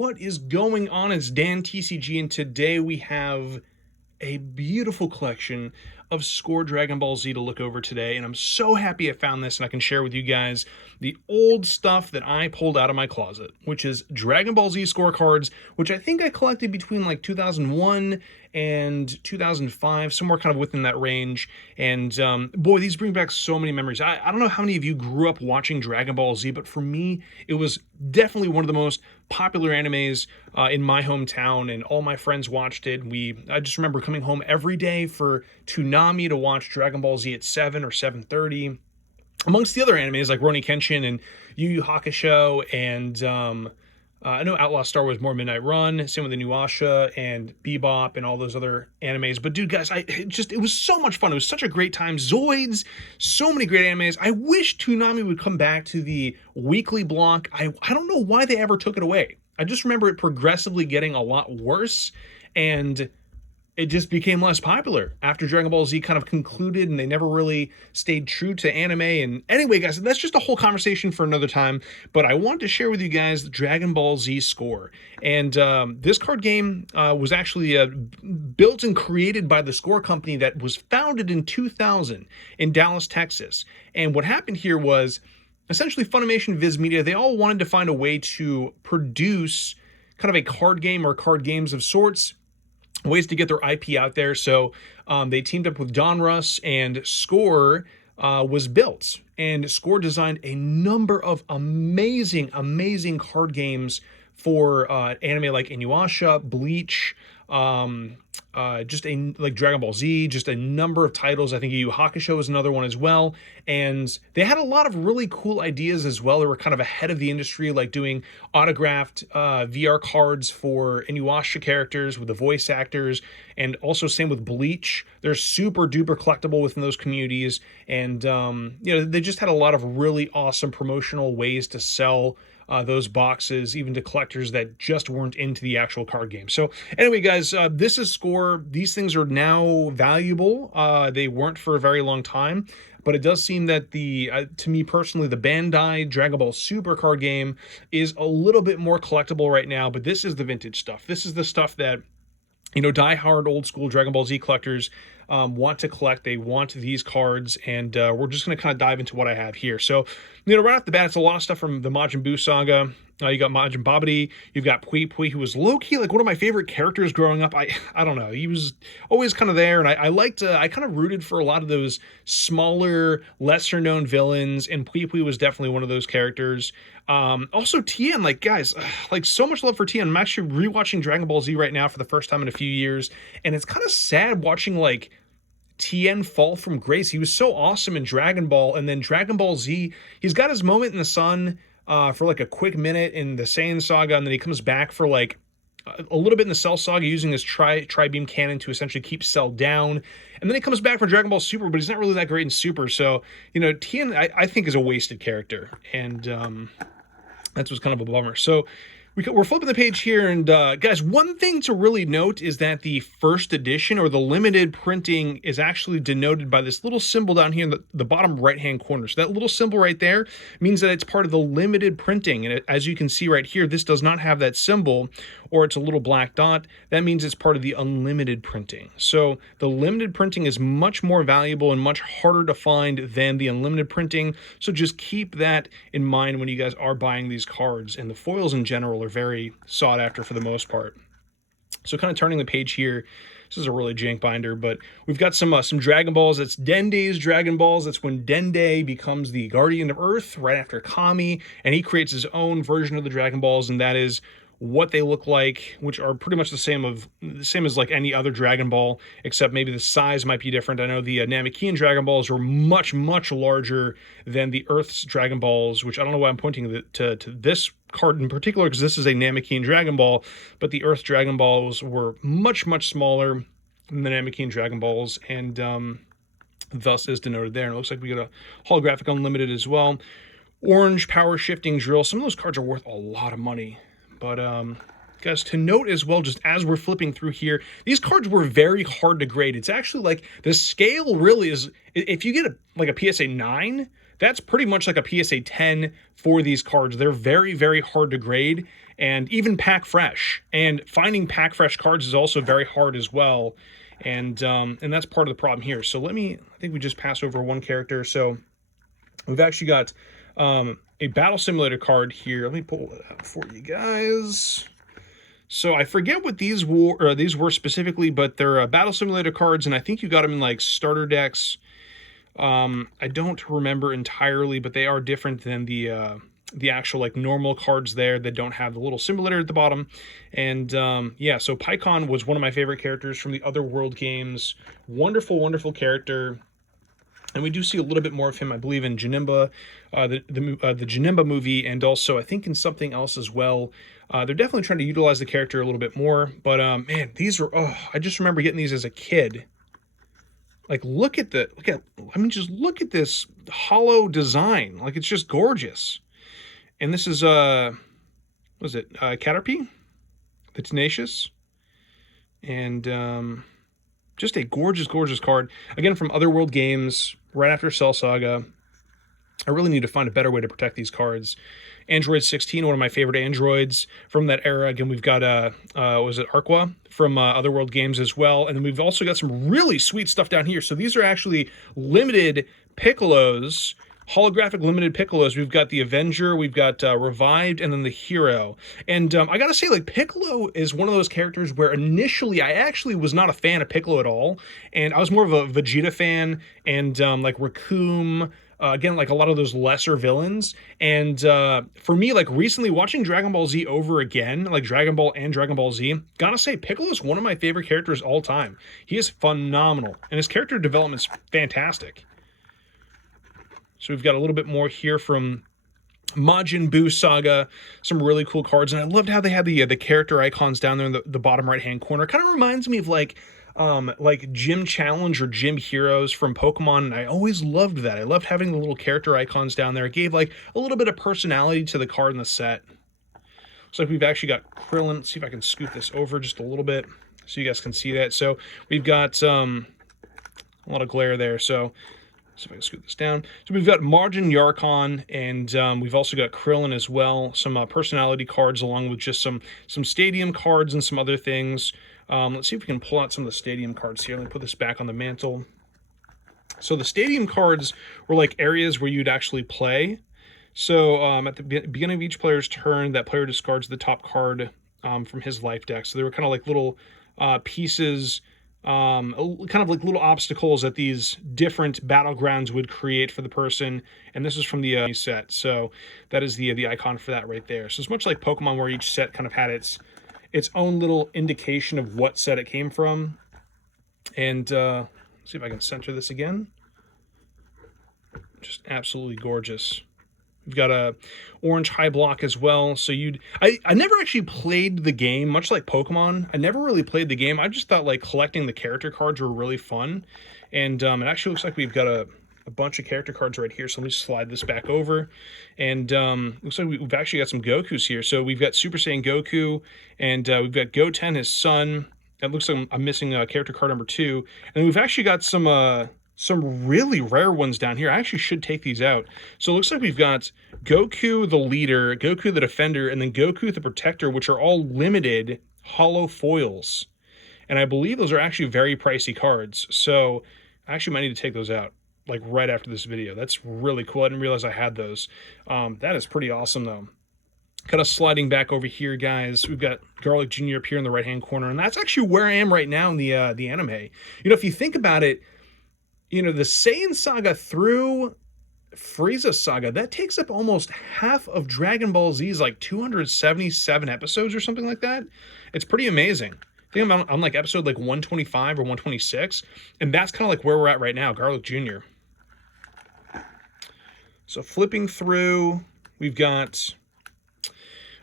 what is going on? It's Dan TCG, and today we have a beautiful collection of Score Dragon Ball Z to look over today, and I'm so happy I found this and I can share with you guys the old stuff that I pulled out of my closet, which is Dragon Ball Z scorecards, which I think I collected between like 2001 and 2005, somewhere kind of within that range. And boy, these bring back so many memories. I don't know how many of you grew up watching Dragon Ball Z, but for me, it was definitely one of the most popular animes in my hometown, and all my friends watched it. I just remember coming home every day for Toonami to watch Dragon Ball Z at 7 or 7:30, amongst the other animes like Rurouni Kenshin and Yu Yu Hakusho, and I know Outlaw Star was more Midnight Run, same with Inuyasha and Bebop and all those other animes. But dude, guys, it was so much fun. It was such a great time. Zoids, so many great animes. I wish Toonami would come back to the weekly block. I don't know why they ever took it away. I just remember it progressively getting a lot worse, and it just became less popular after Dragon Ball Z kind of concluded, and they never really stayed true to anime. And anyway, guys, that's just a whole conversation for another time, but I want to share with you guys the Dragon Ball Z score. And this card game was actually built and created by the Score company that was founded in 2000 in Dallas, Texas. And what happened here was essentially Funimation, Viz Media, they all wanted to find a way to produce kind of a card game or card games of sorts, ways to get their IP out there. So they teamed up with Donruss, and Score was built. And Score designed a number of amazing card games for anime like Inuyasha, Bleach, like Dragon Ball Z, just a number of titles. I think Yu Yu Hakusho was another one as well. And they had a lot of really cool ideas as well. They were kind of ahead of the industry, like doing autographed VR cards for Inuyasha characters with the voice actors, and also same with Bleach. They're super duper collectible within those communities. And, they just had a lot of really awesome promotional ways to sell those boxes, even to collectors that just weren't into the actual card game. So anyway, guys, this is Score. These things are now valuable. They weren't for a very long time, but it does seem that to me personally, the Bandai Dragon Ball Super card game is a little bit more collectible right now, but this is the vintage stuff. This is the stuff that, die-hard old school Dragon Ball Z collectors want to collect. They want these cards, and we're just going to kind of dive into what I have here. So, right off the bat, it's a lot of stuff from the Majin Buu saga. You got Majin Babidi, you've got Pui Pui, who was low-key like one of my favorite characters growing up. I don't know, he was always kind of there, and I kind of rooted for a lot of those smaller, lesser-known villains, and Pui Pui was definitely one of those characters. Also Tien, like, guys, like, so much love for Tien. I'm actually rewatching Dragon Ball Z right now for the first time in a few years, and it's kind of sad watching, like, Tien fall from grace. He was so awesome in Dragon Ball, and then Dragon Ball Z, he's got his moment in the sun for like a quick minute in the Saiyan saga, and then he comes back for like a little bit in the Cell saga using his tri-beam cannon to essentially keep Cell down, and then he comes back for Dragon Ball Super, but he's not really that great in Super. So Tien, I think, is a wasted character, and that's what's kind of a bummer. So we're flipping the page here, and guys, one thing to really note is that the first edition, or the limited printing, is actually denoted by this little symbol down here in the bottom right-hand corner. So that little symbol right there means that it's part of the limited printing, and as you can see right here, this does not have that symbol, or it's a little black dot. That means it's part of the unlimited printing. So the limited printing is much more valuable and much harder to find than the unlimited printing, so just keep that in mind when you guys are buying these cards. And the foils in general are very sought after for the most part. So kind of turning the page here, this is a really jank binder, but we've got some Dragon Balls. That's Dende's Dragon Balls. That's when Dende becomes the Guardian of Earth right after Kami, and he creates his own version of the Dragon Balls, and that is what they look like, which are pretty much the same as like any other Dragon Ball, except maybe the size might be different. I know the Namekian Dragon Balls were much larger than the Earth's Dragon Balls, which I don't know why I'm pointing to this card in particular, because this is a Namekian Dragon Ball, but the Earth Dragon Balls were much smaller than the Namekian Dragon Balls, and thus is denoted there. And it looks like we got a holographic unlimited as well. Orange power shifting drill. Some of those cards are worth a lot of money. But, guys, to note as well, just as we're flipping through here, these cards were very hard to grade. It's actually like the scale really is, if you get a PSA 9, that's pretty much like a PSA 10 for these cards. They're very hard to grade. and even pack fresh. And finding pack fresh cards is also very hard as well. And that's part of the problem here. So I think we just passed over one character. So we've actually got a battle simulator card here. Let me pull it out for you guys. So I forget what these were specifically, but they're battle simulator cards, and I think you got them in like starter decks. I don't remember entirely, but they are different than the actual like normal cards there that don't have the little simulator at the bottom. And yeah, so Pycon was one of my favorite characters from the Otherworld games. Wonderful, wonderful character. And we do see a little bit more of him, I believe, in Janemba, the Janemba movie, and also I think in something else as well. They're definitely trying to utilize the character a little bit more. But man, these were, I just remember getting these as a kid. Like, just look at this hollow design. Like, it's just gorgeous. And this is what is it? Caterpie, the Tenacious, and just a gorgeous, gorgeous card. Again, from Otherworld games, right after Cell Saga. I really need to find a better way to protect these cards. Android 16, one of my favorite androids from that era. Again, we've got, was it Arqua from Otherworld games as well. And then we've also got some really sweet stuff down here. So these are actually limited Piccolos, holographic limited Piccolos. We've got the Avenger, we've got Revived, and then the Hero. And I gotta say, like, Piccolo is one of those characters where initially I actually was not a fan of Piccolo at all. And I was more of a Vegeta fan, and like Raccoon, again, like a lot of those lesser villains. And for me, like recently watching Dragon Ball Z over again, like Dragon Ball and Dragon Ball Z, gotta say, Piccolo is one of my favorite characters all time. He is phenomenal, and his character development's fantastic. So we've got a little bit more here from Majin Buu saga, some really cool cards. And I loved how they had the character icons down there in the bottom right-hand corner. It kind of reminds me of like Gym Challenge or Gym Heroes from Pokemon, and I always loved that. I loved having the little character icons down there. It gave like a little bit of personality to the card in the set. Looks like we've actually got Krillin. Let's see if I can scoot this over just a little bit so you guys can see that. So we've got a lot of glare there. So see if I can scoot this down. So we've got Margin Yarkon, and we've also got Krillin as well. Some personality cards along with just some stadium cards and some other things. Let's see if we can pull out some of the stadium cards here. Let me put this back on the mantle. So the stadium cards were like areas where you'd actually play. So at the beginning of each player's turn, that player discards the top card from his life deck. So they were kind of like little pieces, kind of like little obstacles that these different battlegrounds would create for the person. And this is from the set. So that is the icon for that right there. So it's much like Pokemon, where each set kind of had its own little indication of what set it came from. And let's see if I can center this again. Just absolutely gorgeous. We've got a orange high block as well. So I never actually played the game, much like Pokemon. I never really played the game. I just thought like collecting the character cards were really fun. And it actually looks like we've got a bunch of character cards right here. So let me slide this back over. And looks like we've actually got some Gokus here. So we've got Super Saiyan Goku, and we've got Goten, his son. It looks like I'm missing character card number 2. And we've actually got some really rare ones down here. I actually should take these out. So it looks like we've got Goku the Leader, Goku the Defender, and then Goku the Protector, which are all limited holofoils. And I believe those are actually very pricey cards. So I actually might need to take those out like right after this video. That's really cool. I didn't realize I had those. That is pretty awesome though. Kind of sliding back over here, guys. We've got Garlic Jr. up here in the right-hand corner, and that's actually where I am right now in the anime. You know, if you think about it, you know, the Saiyan saga through Frieza saga, that takes up almost half of Dragon Ball Z's like 277 episodes or something like that. It's pretty amazing. I think I'm on like episode like 125 or 126, and that's kind of like where we're at right now, Garlic Jr. So flipping through, we've got,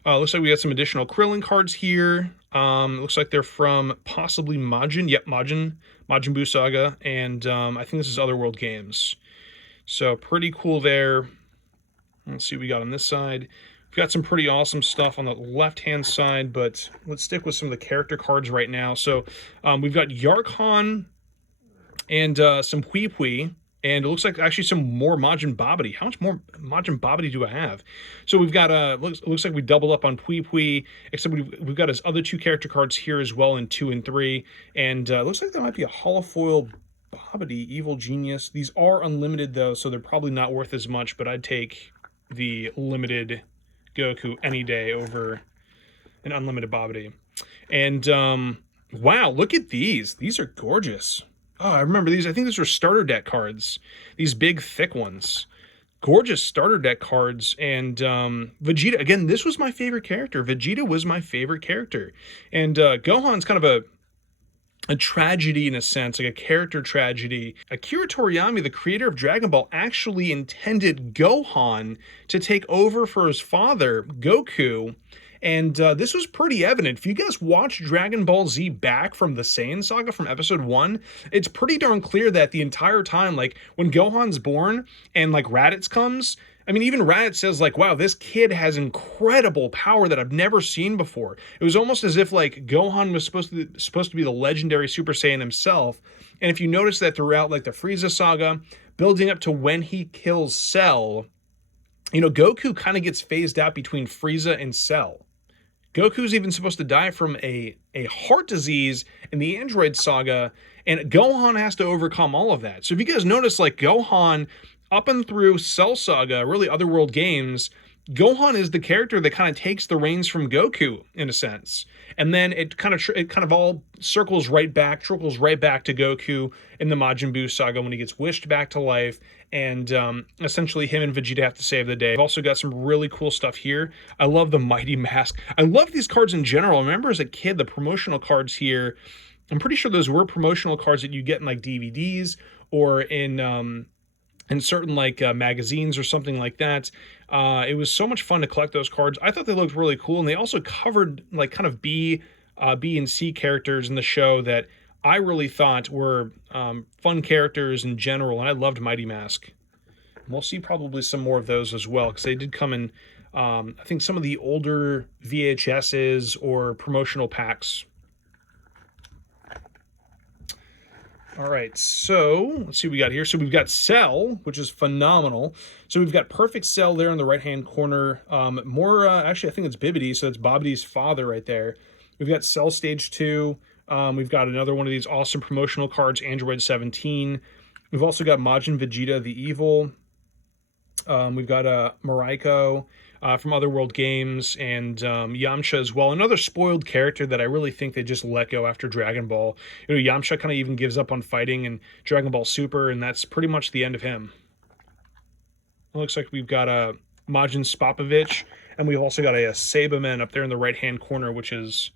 looks like we got some additional Krillin cards here. Looks like they're from possibly Majin. Yep, Majin Buu saga, and I think this is Otherworld games. So pretty cool there. Let's see what we got on this side. We've got some pretty awesome stuff on the left-hand side, but let's stick with some of the character cards right now. So we've got Yarkon and some Hui Hui, And it looks like actually some more Majin Bobbidi. How much more Majin Bobbidi do I have? So we've got, looks like we doubled up on Pui Pui, except we've got his other 2 character cards here as well in 2 and 3. And looks like there might be a holofoil Bobbidi, Evil Genius. These are unlimited though, so they're probably not worth as much, but I'd take the limited Goku any day over an unlimited Bobbidi. And wow, look at these. These are gorgeous. Oh, I remember these. I think these were starter deck cards. These big, thick ones. Gorgeous starter deck cards. And Vegeta, again, this was my favorite character. Vegeta was my favorite character. And Gohan's kind of a tragedy in a sense, like a character tragedy. Akira Toriyama, the creator of Dragon Ball, actually intended Gohan to take over for his father, Goku. And this was pretty evident. If you guys watch Dragon Ball Z back from the Saiyan saga from episode 1, it's pretty darn clear that the entire time, like when Gohan's born and like Raditz comes, I mean, even Raditz says like, wow, this kid has incredible power that I've never seen before. It was almost as if like Gohan was supposed to be the legendary Super Saiyan himself. And if you notice that throughout like the Frieza saga, building up to when he kills Cell, you know, Goku kind of gets phased out between Frieza and Cell. Goku's even supposed to die from a heart disease in the Android saga, and Gohan has to overcome all of that. So if you guys notice, like Gohan, up and through Cell Saga, really Otherworld games, Gohan is the character that kind of takes the reins from Goku in a sense, and then it kind of all trickles right back to Goku in the Majin Buu saga when he gets wished back to life, and essentially him and Vegeta have to save the day. I've also got some really cool stuff here. I love the Mighty Mask. I love these cards in general. I remember as a kid the promotional cards here. I'm pretty sure those were promotional cards that you get in like DVDs or in certain like magazines or something like that. It was so much fun to collect those cards. I thought they looked really cool, and they also covered like kind of B and C characters in the show that I really thought were fun characters in general, and I loved Mighty Mask. And we'll see probably some more of those as well, because they did come in, I think, some of the older VHSs or promotional packs. All right, so let's see what we got here. So we've got Cell, which is phenomenal. So we've got Perfect Cell there in the right-hand corner. Actually, I think it's Bibbidi, so it's Bobbidi's father right there. We've got Cell Stage 2. We've got another one of these awesome promotional cards, Android 17. We've also got Majin Vegeta the Evil. We've got Mariko from Otherworld games, and Yamcha as well. Another spoiled character that I really think they just let go after Dragon Ball. You know, Yamcha kind of even gives up on fighting in Dragon Ball Super, and that's pretty much the end of him. It looks like we've got a Majin Spopovich, and we've also got a Sabamen up there in the right-hand corner, which is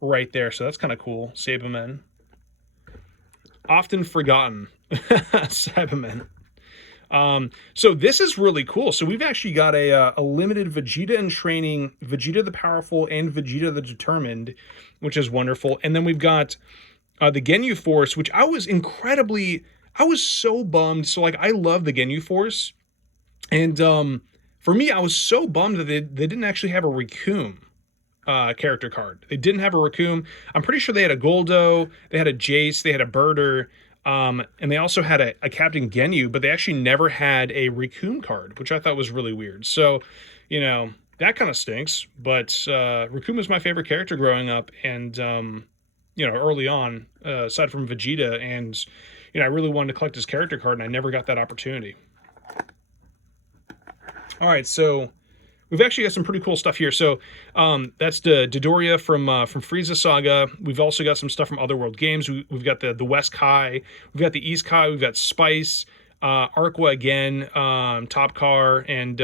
right there. So that's kind of cool. Sabamen. Often forgotten. Sabamen. So this is really cool. So we've actually got a limited Vegeta in training, Vegeta the Powerful, and Vegeta the Determined, which is wonderful. And then we've got the Ginyu Force, which I was so bummed. So like, I love the Ginyu Force. And for me, I was so bummed that they didn't actually have a Recoome character card. They didn't have a Recoome. I'm pretty sure they had a Goldo, they had a Jace, they had a Birder, and they also had a Captain Ginyu, but they actually never had a Recoome card, which I thought was really weird. So, you know, that kind of stinks, but Recoome was my favorite character growing up, and, you know, early on, aside from Vegeta, and, you know, I really wanted to collect his character card, and I never got that opportunity. All right, so we've actually got some pretty cool stuff here. So that's the Dodoria from Frieza Saga. We've also got some stuff from Otherworld games. We've got the West Kai. We've got the East Kai. We've got Spice, Arqua again, Top Car, and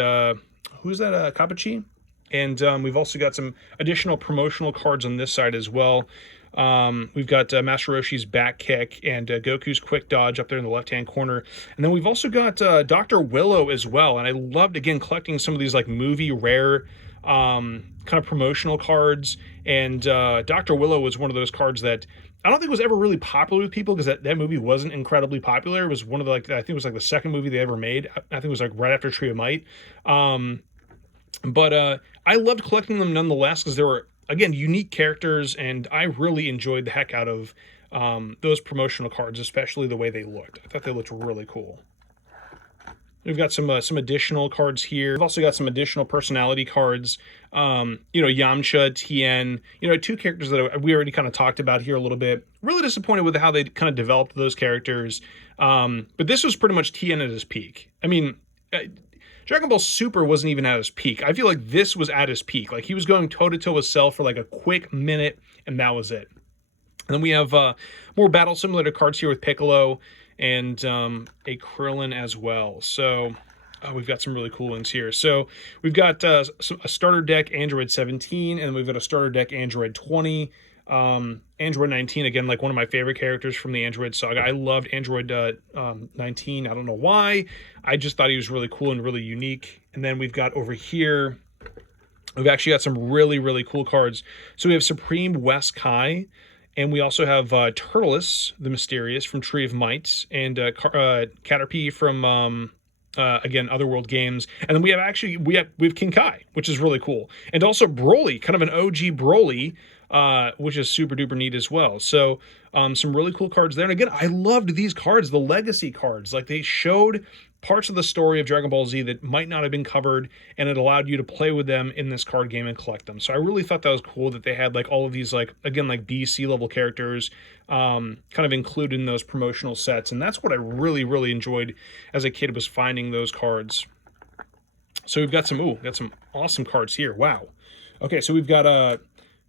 who's that? Kapachi. And we've also got some additional promotional cards on this side as well. We've got Master Roshi's back kick and Goku's quick dodge up there in the left-hand corner. And then we've also got Dr. Willow as well. And I loved, again, collecting some of these like movie rare kind of promotional cards. And Dr. Willow was one of those cards that I don't think was ever really popular with people, because that movie wasn't incredibly popular. It was one of the, like, I think it was like the second movie they ever made. I think it was like right after Tree of Might. But I loved collecting them nonetheless, because there were, again, unique characters, and I really enjoyed the heck out of those promotional cards, especially the way they looked. I thought they looked really cool. We've got some additional cards here. We've also got some additional personality cards. You know, Yamcha, Tien, you know, two characters that we already kind of talked about here a little bit. Really disappointed with how they kind of developed those characters. But this was pretty much Tien at his peak. I mean, Dragon Ball Super wasn't even at his peak. I feel like this was at his peak. Like, he was going toe-to-toe with Cell for like a quick minute, and that was it. And then we have more battle simulator cards here with Piccolo and a Krillin as well. So we've got some really cool ones here. So we've got a starter deck Android 17, and we've got a starter deck Android 20. Android 19, again, like one of my favorite characters from the Android saga. I loved Android 19. I don't know why. I just thought he was really cool and really unique. And then we've got over here, we've actually got some really, really cool cards. So we have Supreme West Kai, and we also have Turtles the Mysterious from Tree of Might, and Caterpie from again, Otherworld games. And then we have King Kai, which is really cool. And also Broly, kind of an OG Broly, which is super duper neat as well. So some really cool cards there. And again, I loved these cards, the legacy cards. Like, they showed parts of the story of Dragon Ball Z that might not have been covered, and it allowed you to play with them in this card game and collect them. So I really thought that was cool that they had like all of these, like, again, like B, C level characters kind of included in those promotional sets. And that's what I really, really enjoyed as a kid, was finding those cards. So we've got some awesome cards here. Wow. Okay, so we've got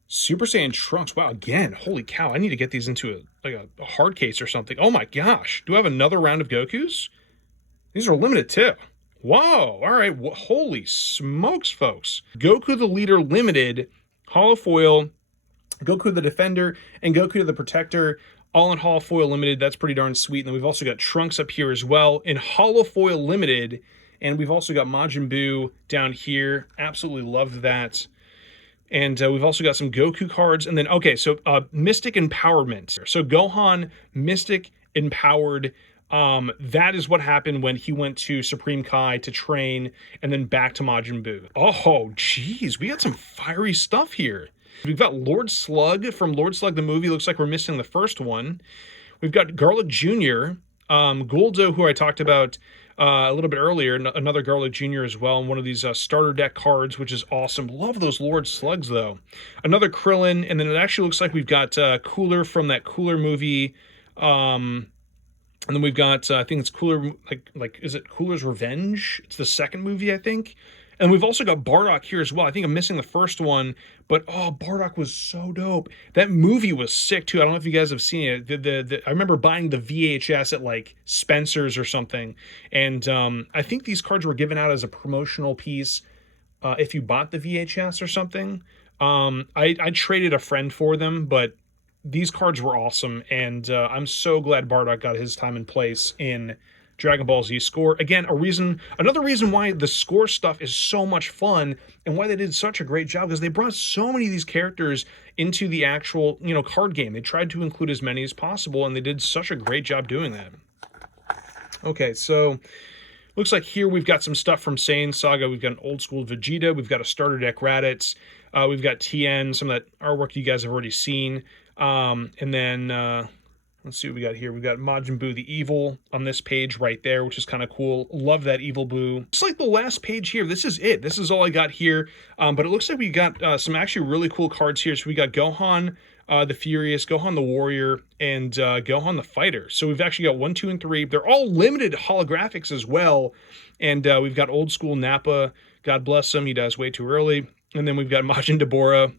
Super Saiyan Trunks. Wow, again, holy cow. I need to get these into a hard case or something. Oh my gosh. Do I have another round of Gokus? These are limited too. Whoa, all right. Holy smokes, folks. Goku the Leader Limited, holofoil, Goku the Defender, and Goku the Protector, all in holofoil limited. That's pretty darn sweet. And then we've also got Trunks up here as well in holofoil limited. And we've also got Majin Buu down here. Absolutely love that. And we've also got some Goku cards. And then, okay, so Mystic Empowerment. So Gohan, Mystic Empowered. That is what happened when he went to Supreme Kai to train, and then back to Majin Buu. Oh, geez, we got some fiery stuff here. We've got Lord Slug from Lord Slug the movie. Looks like we're missing the first one. We've got Garlic Jr., Guldo, who I talked about a little bit earlier, another Garlic Jr. as well, and one of these starter deck cards, which is awesome. Love those Lord Slugs, though. Another Krillin, and then it actually looks like we've got Cooler from that Cooler movie. And then we've got, I think it's Cooler, like, is it Cooler's Revenge? It's the second movie, I think. And we've also got Bardock here as well. I think I'm missing the first one, but oh, Bardock was so dope. That movie was sick too. I don't know if you guys have seen it. I remember buying the VHS at like Spencer's or something. And I think these cards were given out as a promotional piece if you bought the VHS or something. I traded a friend for them, but these cards were awesome, and I'm so glad Bardock got his time and place in Dragon Ball Z Score. Again, another reason why the Score stuff is so much fun, and why they did such a great job, because they brought so many of these characters into the actual, card game. They tried to include as many as possible, and they did such a great job doing that. Okay, so looks like here we've got some stuff from Saiyan Saga. We've got an old school Vegeta. We've got a starter deck Raditz. We've got Tien, some of that artwork you guys have already seen. And then, let's see what we got here. We've got Majin Buu the Evil on this page right there, which is kind of cool. Love that Evil Buu. It's like the last page here. This is it. This is all I got here. But it looks like we got some actually really cool cards here. So we got Gohan the Furious, Gohan the Warrior, and Gohan the Fighter. So we've actually got 1, 2, and 3. They're all limited holographics as well. And we've got old school Nappa. God bless him. He dies way too early. And then we've got Majin Deborah.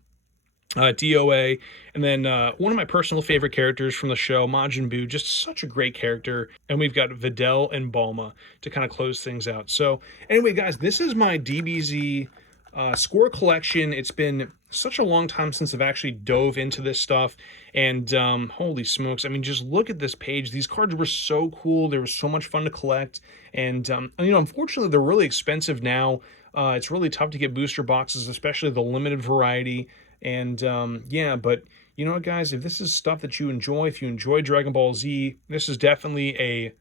DOA, and then one of my personal favorite characters from the show, Majin Buu, just such a great character. And we've got Videl and Bulma to kind of close things out. So anyway, guys, this is my DBZ Score collection. It's been such a long time since I've actually dove into this stuff, and holy smokes, I mean, just look at this page. These cards were so cool. They were so much fun to collect, and unfortunately, they're really expensive now. It's really tough to get booster boxes, especially the limited variety. And yeah, but you know what, guys, if this is stuff that you enjoy, if you enjoy Dragon Ball Z, this is definitely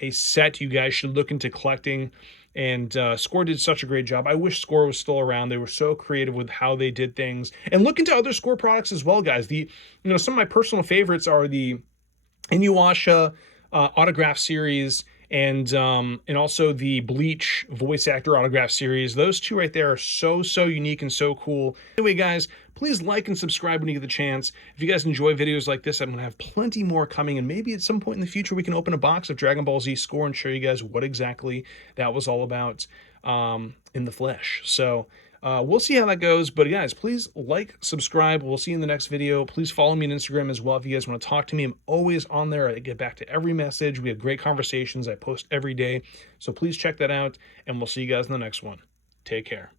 a set you guys should look into collecting. And Score did such a great job. I wish Score was still around. They were so creative with how they did things. And look into other Score products as well, guys. Some of my personal favorites are the Inuyasha autograph series and also the Bleach voice actor autograph series. Those two right there are so unique and so cool. Anyway, guys, please like and subscribe when you get the chance. If you guys enjoy videos like this, I'm gonna have plenty more coming, and maybe at some point in the future we can open a box of Dragon Ball Z Score and show you guys what exactly that was all about in the flesh. So we'll see how that goes. But guys, please like, subscribe. We'll see you in the next video. Please follow me on Instagram as well if you guys want to talk to me. I'm always on there. I get back to every message. We have great conversations. I post every day. So please check that out, and we'll see you guys in the next one. Take care.